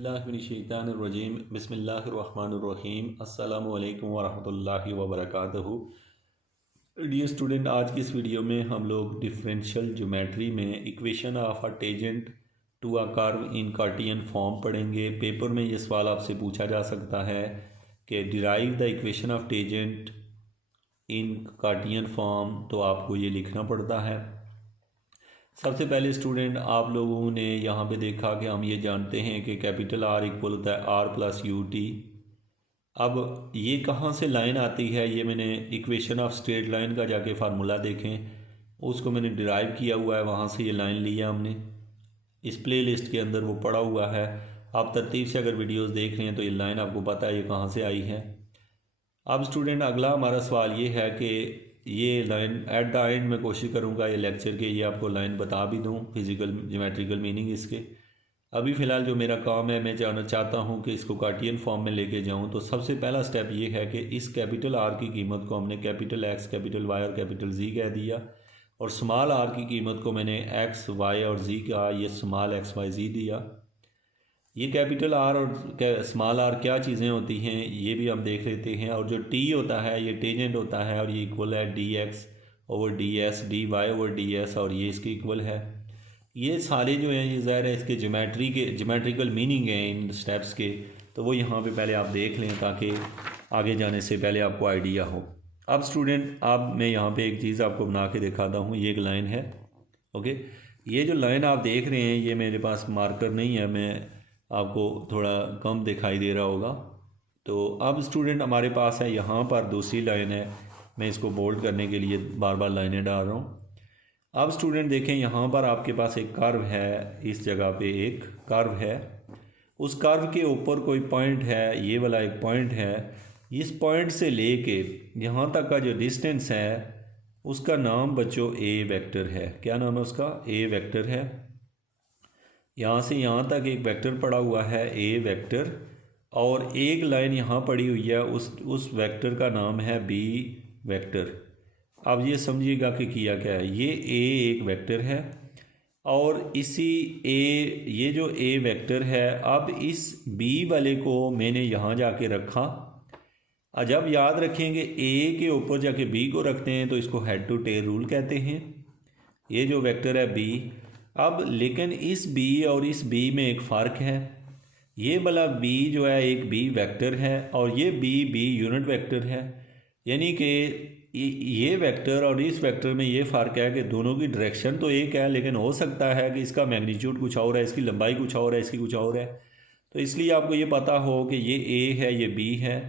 बिस्मिल्लाहिर्रहमानिर्रहीम बिस्मिल्लाहिर्रहमानिर्रहीम अस्सलामु अलैकुम वरहमतुल्लाहि वबरकातुहू। डियर स्टूडेंट, आज की इस वीडियो में हम लोग डिफरेंशियल ज्योमेट्री में equation of a tangent to a curve in cartesian form पढ़ेंगे। पेपर में ये सवाल आपसे पूछा जा सकता है कि derive the equation of tangent in cartesian form, तो आपको ये लिखना पड़ता है। सबसे पहले स्टूडेंट, आप लोगों ने यहाँ पे देखा कि हम ये जानते हैं कि कैपिटल आर इक्वल होता है आर प्लस यू टी। अब ये कहाँ से लाइन आती है, ये मैंने इक्वेशन ऑफ स्ट्रेट लाइन का जाके फार्मूला देखें, उसको मैंने डिराइव किया हुआ है, वहाँ से ये लाइन लिया हमने। इस प्ले लिस्ट के अंदर वो पड़ा हुआ है। आप तरतीब से अगर वीडियोस देख रहे हैं तो ये लाइन आपको पता है ये कहाँ से आई है। अब स्टूडेंट, अगला हमारा सवाल ये है कि ये लाइन एट द एंड में कोशिश करूँगा ये लेक्चर के ये आपको लाइन बता भी दूँ, फिज़िकल ज्योमेट्रिकल मीनिंग इसके। अभी फ़िलहाल जो मेरा काम है, मैं जानना चाहता हूँ कि इसको कार्टियन फॉर्म में लेके जाऊँ। तो सबसे पहला स्टेप ये है कि इस कैपिटल आर की कीमत को हमने कैपिटल एक्स, कैपिटल वाई और कैपिटल जी कह दिया, और स्मॉल आर की कीमत को मैंने एक्स वाई और जी का ये स्मॉल एक्स वाई जी दिया। ये कैपिटल आर और स्मॉल आर क्या चीज़ें होती हैं ये भी हम देख लेते हैं। और जो टी होता है ये टेंजेंट होता है, और ये इक्वल है D x over D S, D Y over D S, और ये इसके इक्वल है। ये सारे जो हैं ये ज़ाहिर है इसके ज्योमेट्रिकल मीनिंग हैं इन स्टेप्स के, तो वो यहाँ पे पहले आप देख लें ताकि आगे जाने से पहले आपको आइडिया हो। अब स्टूडेंट, अब मैं यहाँ पे एक चीज़ आपको बना के दिखाता हूँ। ये एक लाइन है, ओके। ये जो लाइन आप देख रहे हैं ये मेरे पास मार्कर नहीं है, मैं आपको थोड़ा कम दिखाई दे रहा होगा। तो अब स्टूडेंट हमारे पास है यहाँ पर दूसरी लाइन है, मैं इसको बोल्ड करने के लिए बार बार लाइनें डाल रहा हूँ। अब स्टूडेंट देखें, यहाँ पर आपके पास एक कर्व है, इस जगह पे एक कर्व है, उस कर्व के ऊपर कोई पॉइंट है, ये वाला एक पॉइंट है। इस पॉइंट से लेके यहाँ तक का जो डिस्टेंस है उसका नाम बच्चों ए वेक्टर है। क्या नाम है उसका? ए वेक्टर है। यहाँ से यहाँ तक एक वेक्टर पड़ा हुआ है ए वेक्टर, और एक लाइन यहाँ पड़ी हुई है, उस वेक्टर का नाम है बी वेक्टर। अब ये समझिएगा कि किया क्या है। ये ए एक वेक्टर है, और इसी ए, ये जो ए वेक्टर है, अब इस बी वाले को मैंने यहाँ जाके रखा। जब याद रखेंगे ए के ऊपर जाके बी को रखते हैं तो इसको हेड टू टेल रूल कहते हैं। ये जो वेक्टर है बी, अब लेकिन इस बी और इस बी में एक फ़र्क है। ये वाला बी जो है एक बी वेक्टर है, और ये बी यूनिट वेक्टर है। यानी कि ये वेक्टर और इस वेक्टर में ये फ़र्क है कि दोनों की डायरेक्शन तो एक है, लेकिन हो सकता है कि इसका मैग्नीट्यूड कुछ और है, इसकी लंबाई कुछ और है, इसकी कुछ और है। तो इसलिए आपको ये पता हो कि ये ए है, ये बी है,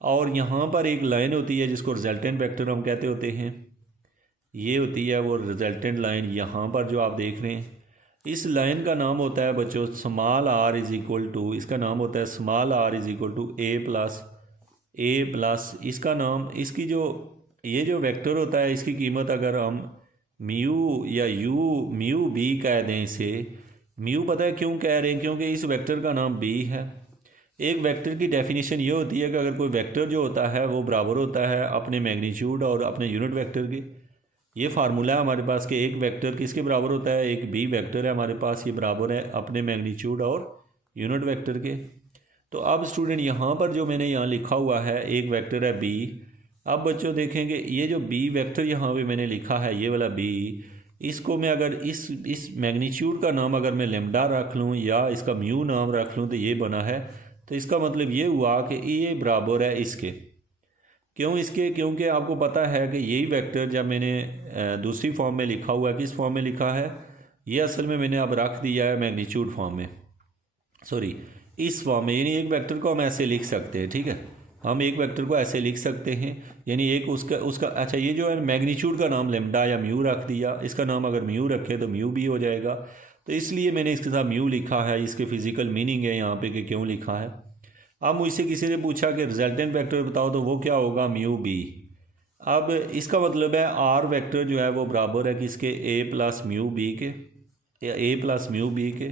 और यहाँ पर एक लाइन होती है जिसको रिजल्टेंट वेक्टर हम कहते होते हैं। ये होती है वो रिजल्टेंट लाइन। यहाँ पर जो आप देख रहे हैं, इस लाइन का नाम होता है बच्चों small R is equal to, इसका नाम होता है small R is equal to A plus इसका नाम, इसकी जो ये जो वेक्टर होता है इसकी कीमत अगर हम म्यू या म्यू बी कह दें, इसे म्यू पता है क्यों कह रहे हैं? क्योंकि इस वेक्टर का नाम बी है। एक वेक्टर की डेफिनेशन ये होती है कि अगर कोई वेक्टर जो होता है वो बराबर होता है अपने मैग्नीट्यूड और अपने यूनिट वेक्टर के। ये फार्मूला है हमारे पास कि एक वेक्टर किसके बराबर होता है? एक बी वेक्टर है हमारे पास, ये बराबर है अपने मैग्नीट्यूड और यूनिट वेक्टर के। तो अब स्टूडेंट यहाँ पर जो मैंने यहाँ लिखा हुआ है एक वेक्टर है बी। अब बच्चों देखेंगे ये जो बी वेक्टर यहाँ पे मैंने लिखा है, ये वाला बी, इसको मैं अगर इस मैग्नीट्यूड का नाम अगर मैं लेमडा रख लूँ या इसका म्यू नाम रख लूँ तो ये बना है। तो इसका मतलब ये हुआ कि ये बराबर है इसके। क्यों इसके? क्योंकि आपको पता है कि यही वेक्टर जब मैंने दूसरी फॉर्म में लिखा हुआ है, किस फॉर्म में लिखा है, ये असल में मैंने अब रख दिया है मैग्नीट्यूड फॉर्म में, सॉरी इस फॉर्म में। यानी एक वेक्टर को हम ऐसे लिख सकते हैं, ठीक है, हम एक वेक्टर को ऐसे लिख सकते हैं। यानी एक उसका अच्छा, ये जो है मैग्नीट्यूड का नाम लेमडा या म्यू रख दिया, इसका नाम अगर म्यू रखे तो म्यू भी हो जाएगा। तो इसलिए मैंने इसके साथ म्यू लिखा है। इसके फिज़िकल मीनिंग है यहाँ पे कि क्यों लिखा है। अब मुझसे किसी ने पूछा कि रिजल्टेंट वेक्टर बताओ, तो वो क्या होगा? Mu B. अब इसका मतलब है आर वेक्टर जो है वो बराबर है किसके? ए प्लस म्यू बी के, या ए प्लस म्यू बी के।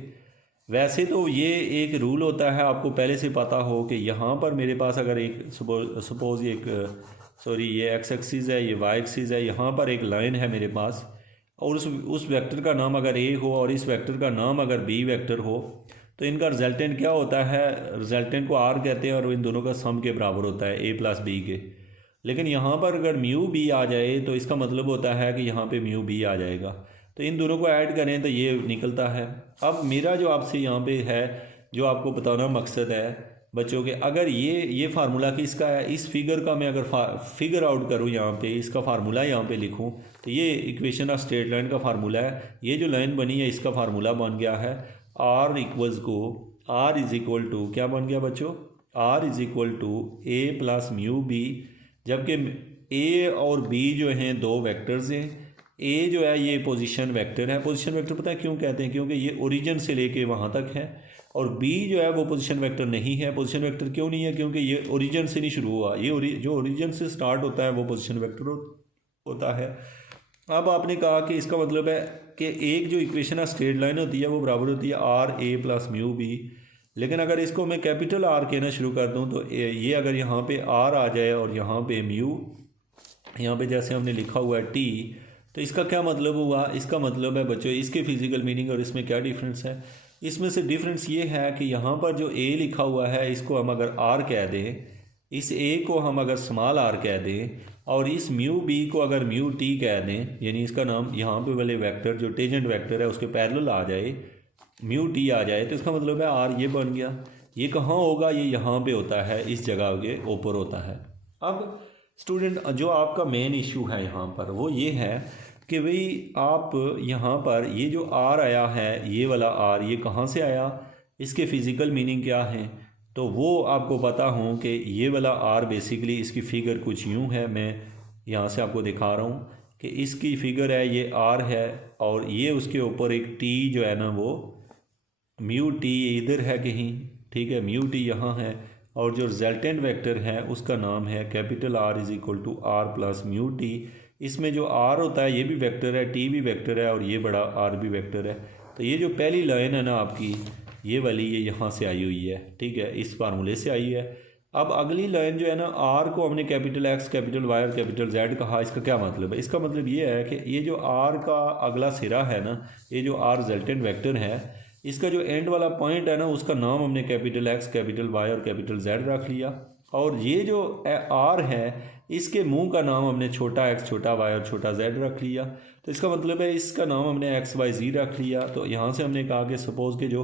वैसे तो ये एक रूल होता है, आपको पहले से पता हो कि यहाँ पर मेरे पास अगर एक सपोज ये एक्स एक्सिस है, ये वाई एक्सिस है, यहाँ पर एक लाइन है मेरे पास, और उस वेक्टर का नाम अगर ए हो और इस वेक्टर का नाम अगर बी वेक्टर हो, तो इनका रिजल्टेंट क्या होता है, रिजल्टेंट को आर कहते हैं और इन दोनों का सम के बराबर होता है ए प्लस बी के। लेकिन यहाँ पर अगर म्यू बी आ जाए तो इसका मतलब होता है कि यहाँ पे म्यू बी आ जाएगा। तो इन दोनों को ऐड करें तो ये निकलता है। अब मेरा जो आपसे यहाँ पे है, जो आपको बताना मकसद है बच्चों के, अगर ये फार्मूला किसका है, इस फिगर का मैं अगर फिगर आउट करूँ यहाँ पे, इसका फार्मूला यहाँ पे लिखूँ तो ये इक्वेशन ऑफ स्ट्रेट लाइन का फार्मूला है। ये जो लाइन बनी है इसका फार्मूला बन गया है आर इक्वल्स को, आर इज इक्वल टू क्या बन गया बच्चों, R is equal to A plus mu B. जबकि ए और बी जो हैं दो वेक्टर्स हैं। ए जो है ये पोजीशन वेक्टर है। पोजीशन वेक्टर पता है क्यों कहते हैं, क्योंकि ये ओरिजिन से लेके वहाँ तक है। और बी जो है वो पोजीशन वेक्टर नहीं है। पोजीशन वेक्टर क्यों नहीं है, क्योंकि ये ओरिजिन से नहीं शुरू हुआ। ये जो ओरिजिन से स्टार्ट होता है वो पोजीशन वेक्टर होता है। अब आपने कहा कि इसका मतलब है कि एक जो इक्वेशन है स्ट्रेट लाइन होती है वो बराबर होती है R A plus mu B. लेकिन अगर इसको मैं कैपिटल आर कहना शुरू कर दूं तो ये अगर यहाँ पे आर आ जाए और यहाँ पे म्यू, यहाँ पे जैसे हमने लिखा हुआ है टी, तो इसका क्या मतलब हुआ, इसका मतलब है बच्चों इसके फिजिकल मीनिंग और इसमें क्या डिफरेंस है। इसमें से डिफरेंस ये है कि यहाँ पर जो ए लिखा हुआ है इसको हम अगर आर कह दें, इस ए को हम अगर स्मॉल आर कह दें और इस म्यू बी को अगर म्यू टी कह दें, यानी इसका नाम यहाँ पे वाले वेक्टर जो टेजेंट वेक्टर है उसके पैरेलल आ जाए, म्यू टी आ जाए, तो इसका मतलब है आर ये बन गया। ये कहाँ होगा, ये यहाँ पे होता है, इस जगह के ऊपर होता है। अब स्टूडेंट जो आपका मेन इशू है यहाँ पर वो ये है कि भाई आप यहाँ पर ये जो आर आया है, ये वाला आर, ये कहाँ से आया, इसके फिज़िकल मीनिंग क्या है, तो वो आपको पता हो कि ये वाला आर बेसिकली इसकी फ़िगर कुछ यूँ है। मैं यहाँ से आपको दिखा रहा हूँ कि इसकी फ़िगर है, ये आर है और ये उसके ऊपर एक टी जो है ना वो म्यू टी इधर है कहीं, ठीक है, म्यू टी यहाँ है और जो रिजल्टेंट वेक्टर है उसका नाम है capital R is equal to R plus mu T. इसमें जो आर होता है ये भी वेक्टर है, टी भी वेक्टर है और ये बड़ा आर भी वेक्टर है। तो ये जो पहली लाइन है ना आपकी ये वाली, ये यहाँ से आई हुई है, ठीक है, इस फार्मूले से आई है। अब अगली लाइन जो है ना, आर को हमने कैपिटल एक्स कैपिटल वाई और कैपिटल जेड कहा। इसका क्या मतलब है, इसका मतलब ये है कि ये जो आर का अगला सिरा है ना, ये जो आर रिजल्टेंट वेक्टर है, इसका जो एंड वाला पॉइंट है ना उसका नाम हमने कैपिटल एक्स कैपिटल वाई और कैपिटल जेड रख लिया। और ये जो आर है इसके मुंह का नाम हमने छोटा एक्स छोटा वाई और छोटा जेड रख लिया। तो इसका मतलब है इसका नाम हमने एक्स वाई जी रख लिया। तो यहाँ से हमने कहा कि सपोज़ के जो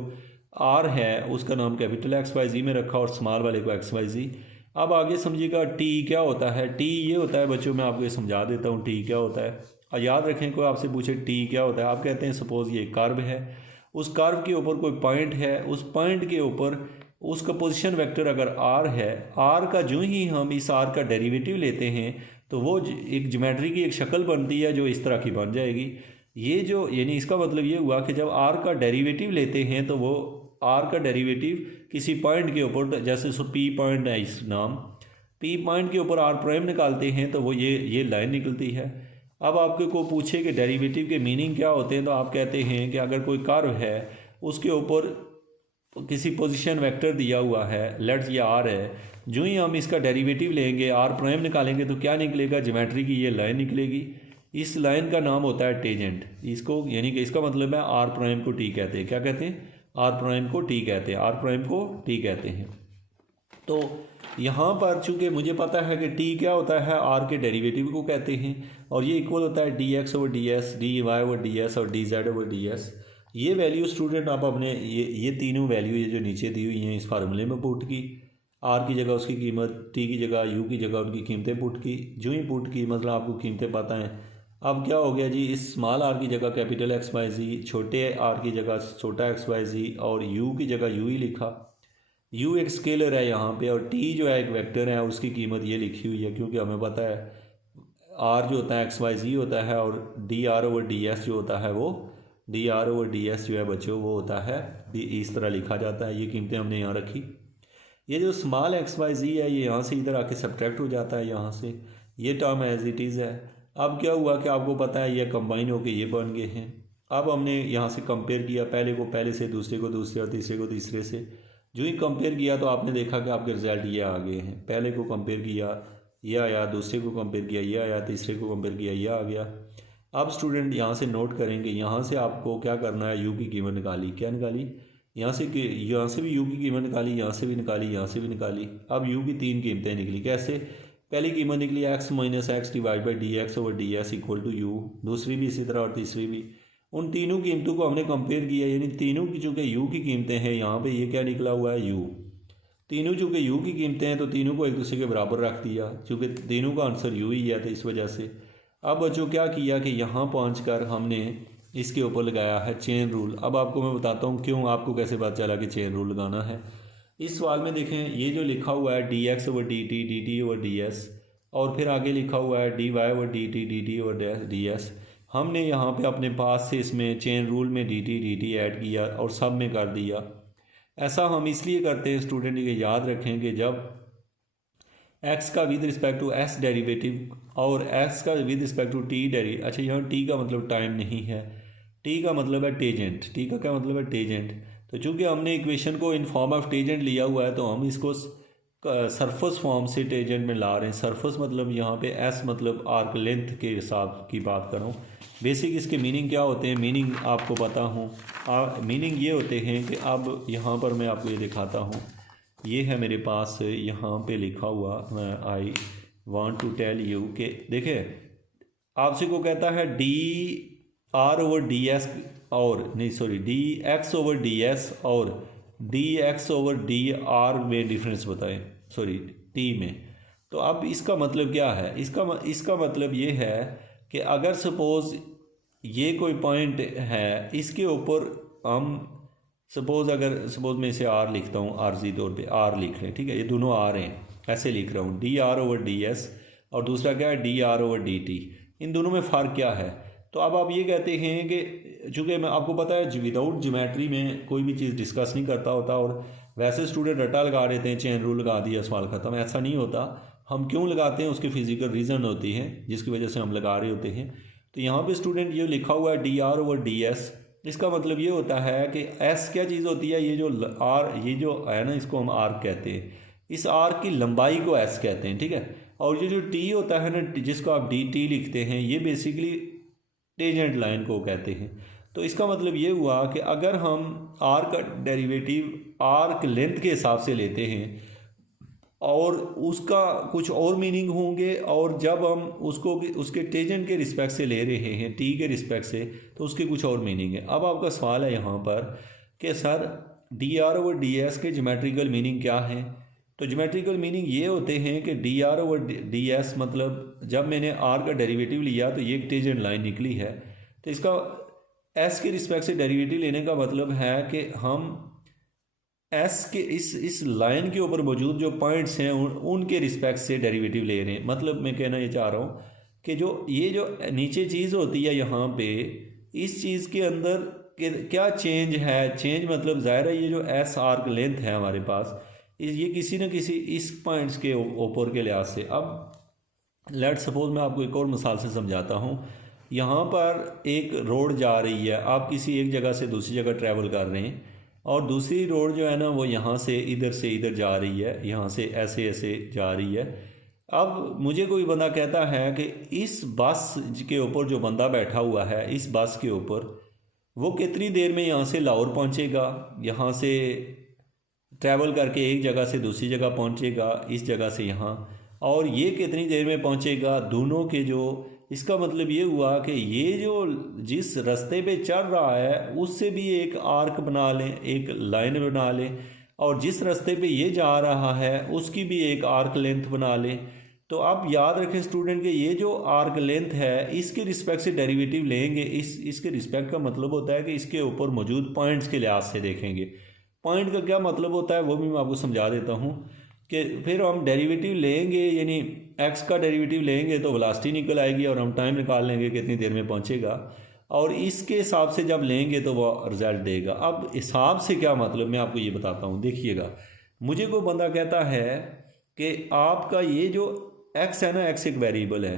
आर है उसका नाम कैपिटल एक्स वाई जी में रखा और स्मॉल वाले को एक्स वाई जी। अब आगे समझिएगा टी क्या होता है। टी ये होता है बच्चों, मैं आपको ये समझा देता हूँ टी क्या होता है। और याद रखें, कोई आपसे पूछे टी क्या होता है, आप कहते हैं सपोज़ ये कर्व है, उस कर्व के ऊपर कोई पॉइंट है, उस पॉइंट के ऊपर उसका पोजीशन वेक्टर अगर आर है, आर का जो ही हम इस आर का डेरिवेटिव लेते हैं तो वो एक ज्योमेट्री की एक शक्ल बनती है जो इस तरह की बन जाएगी। ये जो यानी इसका मतलब ये हुआ कि जब आर का डेरिवेटिव लेते हैं तो वो आर का डेरिवेटिव किसी पॉइंट के ऊपर, जैसे सो पी पॉइंट है इस नाम, पी पॉइंट के ऊपर आर प्राइम निकालते हैं तो वो ये लाइन निकलती है। अब आपके को पूछे कि डेरिवेटिव के मीनिंग क्या होते हैं तो आप कहते हैं कि अगर कोई कर्व है उसके ऊपर किसी पोजीशन वेक्टर दिया हुआ है, लेट्स ये आर है, जो ही हम इसका डेरिवेटिव लेंगे आर प्राइम निकालेंगे तो क्या निकलेगा, ज्योमेट्री की ये लाइन निकलेगी। इस लाइन का नाम होता है टेजेंट। इसको यानी कि इसका मतलब है आर प्राइम को टी कहते हैं। क्या कहते हैं, आर प्राइम को टी कहते हैं, आर प्राइम को टी कहते हैं। तो यहाँ पर चूँकि मुझे पता है कि टी क्या होता है, आर के डेरिवेटिव को कहते हैं और ये इक्वल होता है D x over D S, D Y over D S और d z over D s. ये वैल्यू स्टूडेंट आप अपने ये तीनों वैल्यू ये जो नीचे दी हुई हैं इस फार्मूले में पुट की। आर की जगह उसकी कीमत, टी की जगह, यू की जगह उनकी कीमतें पुट की। जो ही पुट की मतलब आपको कीमतें पता हैं। अब क्या हो गया जी, इस स्मॉल आर की जगह कैपिटल एक्स वाई जी, छोटे आर की जगह छोटा एक्स वाई जी और यू की जगह यू ही लिखा। यू एक स्केलर है यहाँ पे और टी जो है एक वेक्टर है और उसकी कीमत ये लिखी हुई है, क्योंकि हमें पता है आर जो होता है एक्स वाई जी होता है और D r over D S जो होता है वो D r over D S जो है बच्चों वो होता है इस तरह लिखा जाता है। ये कीमतें हमने यहाँ रखी। ये जो स्मॉल एक्स वाई जी है ये यहाँ से इधर आके सब्ट्रैक्ट हो जाता है, यहाँ से ये टर्म एज इट इज़ है। अब क्या हुआ कि आपको पता है ये कंबाइन होके ये बन गए हैं। अब हमने यहाँ से कंपेयर किया, पहले को पहले से, दूसरे को दूसरे और तीसरे को तीसरे से। जो ही कंपेयर किया तो आपने देखा कि आपके रिजल्ट ये आ गए हैं। पहले को कंपेयर किया ये आया, दूसरे को कंपेयर किया ये आया, तीसरे को कंपेयर किया ये आ गया। अब स्टूडेंट यहाँ से नोट करेंगे, यहाँ से आपको क्या करना है, यू की कीमत निकाली। क्या निकाली, यहाँ से भी u की कीमत निकाली, यहाँ से भी निकाली, यहाँ से भी निकाली। अब u की 3 कीमतें निकली। कैसे? पहली कीमत निकली x minus X divide by D x over D S equal to U. दूसरी भी इसी तरह और तीसरी भी। उन तीनों कीमतों को हमने कंपेयर किया, यानी तीनों की चूँकि u की कीमतें हैं, यहाँ पे ये क्या निकला हुआ है u। तीनों चूँकि u की कीमतें हैं तो तीनों को एक दूसरे के बराबर रख दिया, चूँकि तीनों का आंसर u ही है तो इस वजह से। अब बच्चों क्या किया कि यहाँ पहुँच कर हमने इसके ऊपर लगाया है चेन रूल। अब आपको मैं बताता हूँ क्यों, आपको कैसे पता चला कि चेन रूल लगाना है। इस सवाल में देखें, ये जो लिखा हुआ है D x over D T over D S, और फिर आगे लिखा हुआ है D Y over D T over D S. हमने यहाँ पे अपने पास से इसमें चेन रूल में डी टी ऐड किया और सब में कर दिया। ऐसा हम इसलिए करते हैं स्टूडेंट, ये याद रखें कि जब x का with respect to s derivative और x का with respect to t derivative, अच्छा यहाँ t का मतलब टाइम नहीं है, t का मतलब है टेजेंट। t का क्या मतलब है? टेजेंट। तो चूंकि हमने इक्वेशन को इन फॉर्म ऑफ टेजेंट लिया हुआ है तो हम इसको सरफस फॉर्म से टेजेंट में ला रहे हैं। सरफस मतलब यहाँ पे s मतलब आर्क लेंथ के हिसाब की बात कर रहा हूँ। बेसिक इसके मीनिंग क्या होते हैं, मीनिंग आपको पता हूँ। मीनिंग ये होते हैं कि अब यहाँ पर मैं आपको ये दिखाता हूँ। ये है मेरे पास यहाँ पे लिखा हुआ, I want to tell you कि देखें आपसे को कहता है d r over D S और नहीं sorry d x over D S और d x over d r में डिफरेंस बताएं, सॉरी टी में। तो अब इसका मतलब क्या है? इसका मतलब ये है कि अगर सपोज़ ये कोई पॉइंट है, इसके ऊपर हम सपोज़ मैं इसे आर लिखता हूँ, आर्जी तौर पे आर लिख रहे हैं, ठीक है, ये दोनों आर हैं, ऐसे लिख रहा हूँ d r over D S और दूसरा क्या है d r over D t. इन दोनों में फ़र्क क्या है? तो अब आप ये कहते हैं कि चूँकि मैं आपको पता है विदाउट ज्योमेट्री में कोई भी चीज़ डिस्कस नहीं करता होता, और वैसे स्टूडेंट रटा लगा देते हैं, चेन रूल लगा दिया सवाल ख़त्म। ऐसा नहीं होता। हम क्यों लगाते हैं उसके फिजिकल रीज़न होती है जिसकी वजह से हम लगा रहे होते हैं। तो यहाँ पे स्टूडेंट ये लिखा हुआ है d r over D S, इसका मतलब ये होता है कि एस क्या चीज़ होती है? ये जो आर, ये जो है ना, इसको हम आर्क कहते हैं। इस आर्क की लंबाई को एस कहते हैं, ठीक है। और ये जो टी होता है ना, जिसको आप डी टी लिखते हैं, ये बेसिकली टेंजेंट लाइन को कहते हैं। तो इसका मतलब ये हुआ कि अगर हम आर्क का डेरिवेटिव आर्क लेंथ के हिसाब से लेते हैं और उसका कुछ और मीनिंग होंगे, और जब हम उसको उसके टेंजेंट के रिस्पेक्ट से ले रहे हैं, टी के रिस्पेक्ट से, तो उसके कुछ और मीनिंग है। अब आपका सवाल है यहाँ पर कि sir D r over D S के ज्योमेट्रिकल मीनिंग क्या है? तो ज्योमेट्रिकल मीनिंग ये होते हैं कि D r over D S मतलब जब मैंने आर का डेरिवेटिव लिया तो ये एक टेंजेंट लाइन निकली है, तो इसका एस के रिस्पेक्ट से डेरिवेटिव लेने का मतलब है कि हम एस के इस लाइन के ऊपर मौजूद जो पॉइंट्स हैं उनके रिस्पेक्ट से डेरिवेटिव ले रहे हैं। मतलब मैं कहना ये चाह रहा हूँ कि ये जो नीचे चीज़ होती है यहाँ पे, इस चीज़ के अंदर क्या चेंज है? चेंज मतलब ज़ाहिर है ये जो एस आर्क लेंथ है हमारे पास, ये किसी न किसी इस पॉइंट्स के ऊपर के लिहाज से। अब लेट सपोज मैं आपको एक और मिसाल से समझाता हूँ। यहाँ पर एक रोड जा रही है, आप किसी एक जगह से दूसरी जगह ट्रैवल कर रहे हैं, और दूसरी रोड जो है ना वो यहाँ से इधर जा रही है, यहाँ से ऐसे जा रही है। अब मुझे कोई बंदा कहता है कि इस बस के ऊपर जो बंदा बैठा हुआ है, इस बस के ऊपर वो कितनी देर में यहाँ से लाहौर पहुँचेगा, यहाँ से ट्रैवल करके एक जगह से दूसरी जगह पहुँचेगा, इस जगह से यहाँ, और ये कितनी देर में पहुँचेगा, दोनों के जो। इसका मतलब ये हुआ कि ये जो जिस रास्ते पे चल रहा है उससे भी एक आर्क बना लें, एक लाइन बना लें, और जिस रास्ते पे ये जा रहा है उसकी भी एक आर्क लेंथ बना लें। तो आप याद रखें स्टूडेंट कि ये जो आर्क लेंथ है इसके रिस्पेक्ट से डेरिवेटिव लेंगे। इसके रिस्पेक्ट का मतलब होता है कि इसके ऊपर मौजूद पॉइंट्स के लिहाज से देखेंगे। पॉइंट का क्या मतलब होता है वो भी मैं आपको समझा देता हूँ कि फिर हम डेरिवेटिव लेंगे, यानी एक्स का डेरिवेटिव लेंगे तो वेलोसिटी निकल आएगी, और हम टाइम निकाल लेंगे कितनी देर में पहुँचेगा, और इसके हिसाब से जब लेंगे तो वो रिजल्ट देगा। अब हिसाब से क्या मतलब मैं आपको ये बताता हूँ, देखिएगा। मुझे कोई बंदा कहता है कि आपका ये जो एक्स है ना, एक्स एक वेरिएबल है।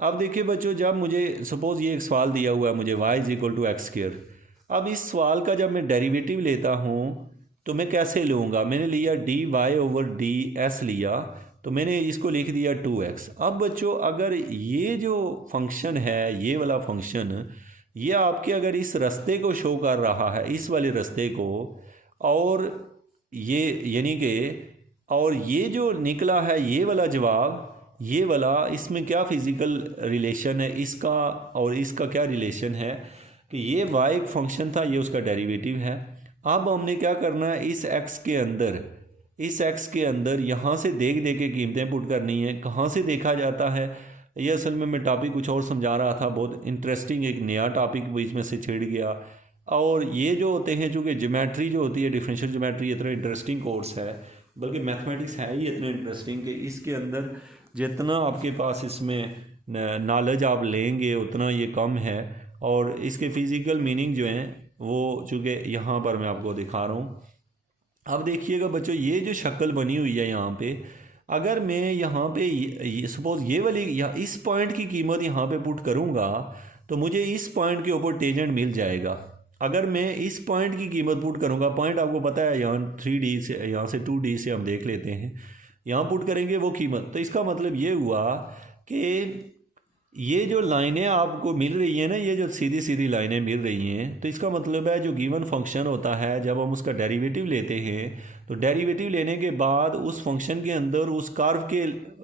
अब देखिए बच्चों, जब मुझे सपोज़ ये एक सवाल दिया हुआ है मुझे y is equal to X square, अब इस सवाल का जब मैं डेरिवेटिव लेता हूँ तो मैं कैसे लूँगा? मैंने लिया D Y over D S लिया, तो मैंने इसको लिख दिया 2x। अब बच्चों अगर ये जो फंक्शन है, ये वाला फंक्शन, ये आपके अगर इस रास्ते को शो कर रहा है, इस वाले रास्ते को, और ये यानी कि और ये जो निकला है ये वाला जवाब, ये वाला, इसमें क्या फिज़िकल रिलेशन है इसका और इसका क्या रिलेशन है कि ये y एक फंक्शन था, ये उसका डेरिवेटिव है। अब हमने क्या करना है, इस x के अंदर यहाँ से देख के कीमतें पुट करनी है। कहाँ से देखा जाता है, ये असल में मैं टॉपिक कुछ और समझा रहा था, बहुत इंटरेस्टिंग एक नया टॉपिक बीच में से छिड़ गया। और ये जो होते हैं, चूँकि ज्योमेट्री जो होती है, डिफरेंशियल ज्योमेट्री इतना इंटरेस्टिंग कोर्स है, बल्कि मैथमेटिक्स है ही इतना इंटरेस्टिंग कि इसके अंदर जितना आपके पास इसमें नॉलेज आप लेंगे उतना ये कम है। और इसके फ़िज़िकल मीनिंग जो हैं वो चूँकि यहाँ पर मैं आपको दिखा रहा हूँ। अब देखिएगा बच्चों, ये जो शक्ल बनी हुई है यहाँ पे, अगर मैं यहाँ पे सपोज़ ये वाली या इस पॉइंट की कीमत यहाँ पे पुट करूँगा तो मुझे इस पॉइंट के ऊपर टेंजेंट मिल जाएगा। अगर मैं इस पॉइंट की कीमत पुट करूँगा, पॉइंट आपको पता है यहाँ 3D से, यहाँ से 2D से हम देख लेते हैं, यहाँ पुट करेंगे वो कीमत, तो इसका मतलब ये हुआ कि ये जो लाइनें आपको मिल रही हैं ना, ये जो सीधी सीधी लाइनें मिल रही हैं, तो इसका मतलब है जो गिवन फंक्शन होता है, जब हम उसका डेरिवेटिव लेते हैं तो डेरिवेटिव लेने के बाद उस फंक्शन के अंदर उस कर्व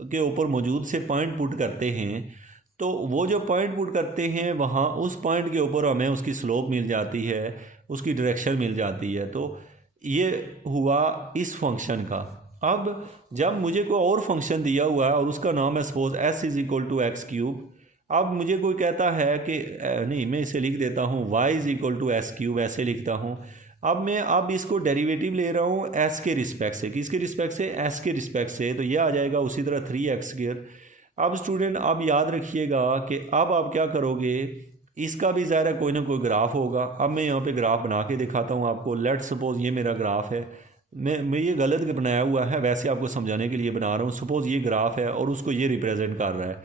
के ऊपर मौजूद से पॉइंट पुट करते हैं, तो वो जो पॉइंट पुट करते हैं वहाँ उस पॉइंट के ऊपर हमें उसकी स्लोप मिल जाती है, उसकी डायरेक्शन मिल जाती है। तो ये हुआ इस फंक्शन का। अब जब मुझे कोई और फंक्शन दिया हुआ है और उसका नाम है suppose s is equal to X cube, अब मुझे कोई कहता है कि नहीं, मैं इसे लिख देता हूँ y is equal to S cube, ऐसे लिखता हूँ। अब इसको डेरिवेटिव ले रहा हूँ s के रिस्पेक्ट से, किसके रिस्पेक्ट से, s के रिस्पेक्ट से, तो ये आ जाएगा उसी तरह 3x²। अब स्टूडेंट आप याद रखिएगा कि अब आप क्या करोगे, इसका भी ज़ाहिर है कोई ना कोई ग्राफ होगा। अब मैं यहाँ पे ग्राफ बना के दिखाता हूँ आपको। लेट्स सपोज ये मेरा ग्राफ है, मैं ये गलत बनाया हुआ है, वैसे आपको समझाने के लिए बना रहा हूँ। सपोज़ ये ग्राफ है और उसको ये रिप्रेजेंट कर रहा है।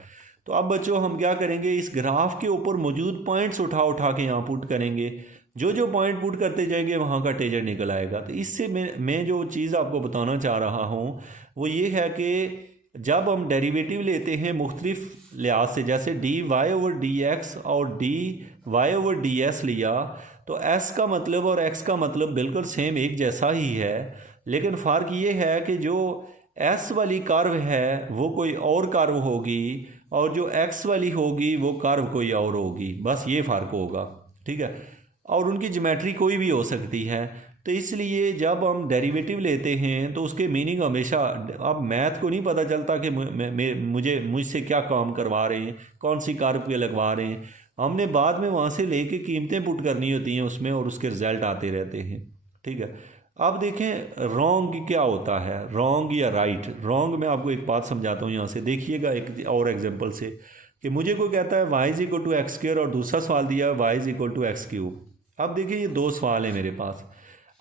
तो अब बच्चों हम क्या करेंगे, इस ग्राफ के ऊपर मौजूद पॉइंट्स उठा के यहाँ पुट करेंगे। जो पॉइंट पुट करते जाएंगे वहाँ का टेंजेंट निकल आएगा। तो इससे मैं जो चीज़ आपको बताना चाह रहा हूँ वो ये है कि जब हम डेरिवेटिव लेते हैं मुख्तलिफ लिहाज से, जैसे dy/dx और dy/ds लिया, तो s का मतलब और x का मतलब बिल्कुल सेम एक जैसा ही है, लेकिन फ़र्क ये है कि जो s वाली कर्व है वो कोई और कर्व होगी और जो x वाली होगी वो कर्व कोई और होगी, बस ये फ़र्क होगा, ठीक है। और उनकी ज्योमेट्री कोई भी हो सकती है। तो इसलिए जब हम डेरिवेटिव लेते हैं तो उसके मीनिंग हमेशा, अब मैथ को नहीं पता चलता कि मुझसे क्या काम करवा रहे हैं, कौन सी कर्व पे लगवा रहे हैं, हमने बाद में वहाँ से लेके कीमतें पुट करनी होती हैं उसमें और उसके रिज़ल्ट आते रहते हैं, ठीक है। अब देखें रॉन्ग क्या होता है, रॉन्ग या राइट। रॉन्ग मैं आपको एक बात समझाता हूँ, यहाँ से देखिएगा एक और एग्जांपल से, कि मुझे कोई कहता है y is equal to x² और दूसरा सवाल दिया है y is equal to x cube. अब देखिए ये दो सवाल हैं मेरे पास।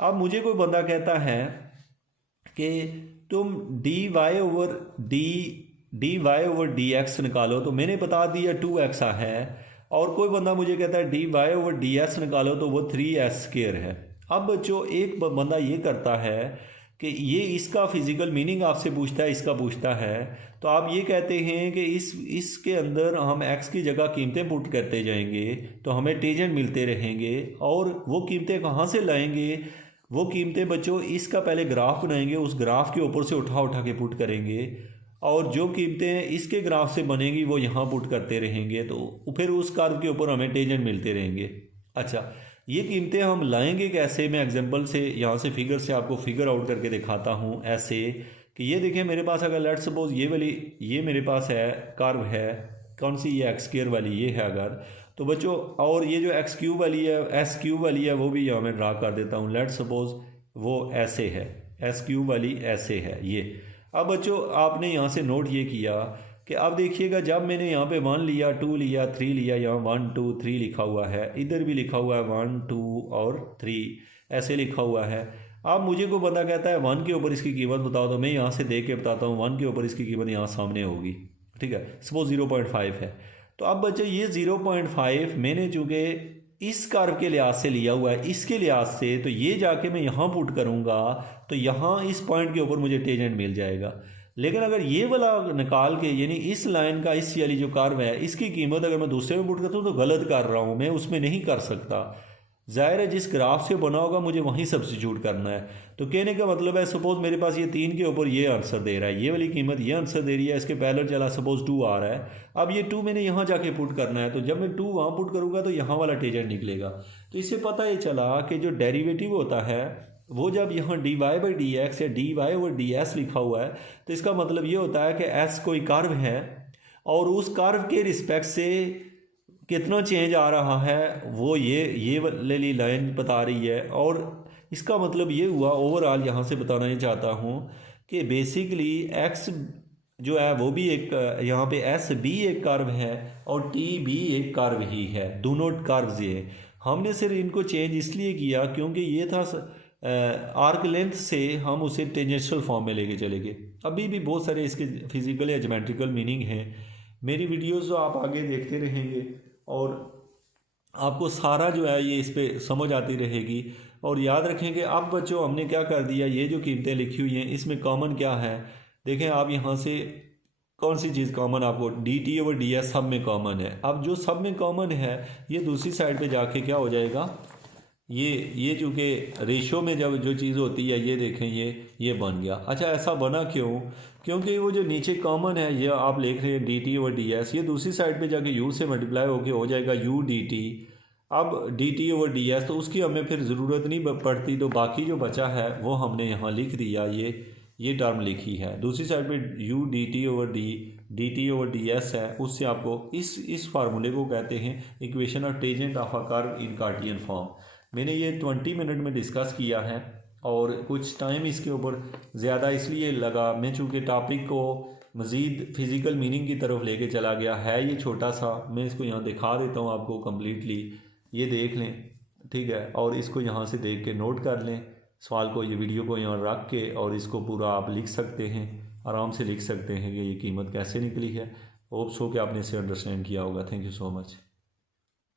अब मुझे कोई बंदा कहता है कि तुम dy/dx निकालो, तो मैंने बता दिया 2x है, और कोई बंदा मुझे कहता है dy/ds निकालो तो वो 3s² है। अब बच्चों एक बंदा ये करता है कि ये इसका फिज़िकल मीनिंग आपसे पूछता है, इसका पूछता है, तो आप ये कहते हैं कि इसके अंदर हम x की जगह कीमतें पुट करते जाएंगे तो हमें टेंजेंट मिलते रहेंगे। और वो कीमतें कहाँ से लाएंगे, वो कीमतें बच्चों इसका पहले ग्राफ बनाएंगे, उस ग्राफ के ऊपर से उठा के पुट करेंगे, और जो कीमतें इसके ग्राफ से बनेगी वो यहाँ पुट करते रहेंगे, तो फिर उस कर्व के ऊपर हमें टेंजेंट मिलते रहेंगे। अच्छा, ये कीमतें हम लाएंगे कैसे, मैं एग्जांपल से यहाँ से फिगर से आपको फिगर आउट करके दिखाता हूँ। ऐसे कि ये देखें मेरे पास अगर लेट्स सपोज ये मेरे पास है कर्व है, कौन सी, ये x² वाली ये है अगर, तो बच्चों और ये जो x³ वाली है, s³ वाली है, वो भी यहाँ मैं ड्रा कर देता हूँ। लेट्स सपोज वो ऐसे है, s³ वाली ऐसे है ये। अब बच्चों आपने यहाँ से नोट ये किया कि अब देखिएगा जब मैंने यहाँ पे 1 लिया, 2 लिया, 3 लिया, यहाँ 1 2 3 लिखा हुआ है, इधर भी लिखा हुआ है 1 2 और 3 ऐसे लिखा हुआ है। अब मुझे कोई बंदा कहता है 1 के ऊपर इसकी कीमत बताओ, तो मैं यहाँ से देख के बताता हूँ 1 के ऊपर इसकी कीमत यहाँ सामने होगी, ठीक है। सपोज 0.5 है। तो अब बच्चे ये 0.5 मैंने चूँकि इस कर्व के लिहाज से लिया हुआ है, इसके लिहाज से, तो ये जाके मैं यहाँ पुट करूँगा तो यहाँ इस पॉइंट के ऊपर मुझे टेंजेंट मिल जाएगा। लेकिन अगर ये वाला निकाल के, यानी इस लाइन का, इस वाली जो कर्व है, इसकी कीमत अगर मैं दूसरे में पुट करता हूँ तो गलत कर रहा हूँ, मैं उसमें नहीं कर सकता। ज़ाहिर है जिस ग्राफ से बना होगा मुझे वहीं सब्स्टिट्यूट करना है। तो कहने का मतलब है सपोज़ मेरे पास ये 3 के ऊपर ये आंसर दे रहा है, ये वाली कीमत ये आंसर दे रही है, इसके पैरेलल चला सपोज़ 2 आ रहा है। अब ये 2 मैंने यहाँ जाके पुट करना है, तो जब मैं 2 वहाँ पुट करूँगा तो यहाँ वाला टेंजेंट निकलेगा। तो इससे पता ये चला कि जो डेरिवेटिव होता है वो जब यहाँ dy/dx या dy/ds लिखा हुआ है तो इसका मतलब ये होता है कि s कोई कर्व है और उस कर्व के रिस्पेक्ट से कितना चेंज आ रहा है वो ये वाली लाइन बता रही है। और इसका मतलब ये हुआ ओवरऑल यहाँ से बताना ये चाहता हूँ कि बेसिकली x जो है वो भी एक, यहाँ पे एस भी एक कर्व है और टी भी एक कर्व ही है, दोनों कर्व्स ये। हमने सिर्फ इनको चेंज इसलिए किया क्योंकि ये था आर्क लेंथ से हम उसे टेंजेंशियल फॉर्म में लेके चले गए। अभी भी बहुत सारे इसके फिजिकल या ज्योमेट्रिकल मीनिंग हैं। मेरी वीडियोस जो आप आगे देखते रहेंगे और आपको सारा जो है ये इस पर समझ आती रहेगी। और याद रखें कि अब बच्चों हमने क्या कर दिया, ये जो कीमतें लिखी हुई हैं इसमें कॉमन क्या है, देखें आप यहाँ से कौन सी चीज़ कॉमन आपको dt/ds सब में कॉमन है। अब जो सब में कॉमन है ये दूसरी साइड पे जाके क्या हो जाएगा, ये चूँकि रेशो में जब जो चीज़ होती है ये देखें ये बन गया। अच्छा ऐसा बना क्यों, क्योंकि वो जो नीचे कॉमन है ये आप लिख रहे हैं dt/ds, ये दूसरी साइड पे जाके u से मल्टीप्लाई होके हो जाएगा u dt। अब dt/ds तो उसकी हमें फिर ज़रूरत नहीं पड़ती, तो बाकी जो बचा है वो हमने यहाँ लिख दिया, ये टर्म लिखी है। दूसरी साइड पे u dt/ds है, उससे आपको इस फार्मूले को कहते हैं equation of tangent of a curve in cartesian form. मैंने ये 20 मिनट में डिस्कस किया है और कुछ टाइम इसके ऊपर ज़्यादा इसलिए लगा, मैं चूँकि टॉपिक को मज़ीद फ़िज़िकल मीनिंग की तरफ लेके चला गया है। ये छोटा सा मैं इसको यहाँ दिखा देता हूँ आपको कम्प्लीटली, ये देख लें ठीक है, और इसको यहाँ से देख के नोट कर लें सवाल को, ये वीडियो को यहाँ रख के और इसको पूरा आप लिख सकते हैं, आराम से लिख सकते हैं कि ये कीमत कैसे निकली है। होप सो कि आपने इसे अंडरस्टैंड किया होगा। Thank you so much.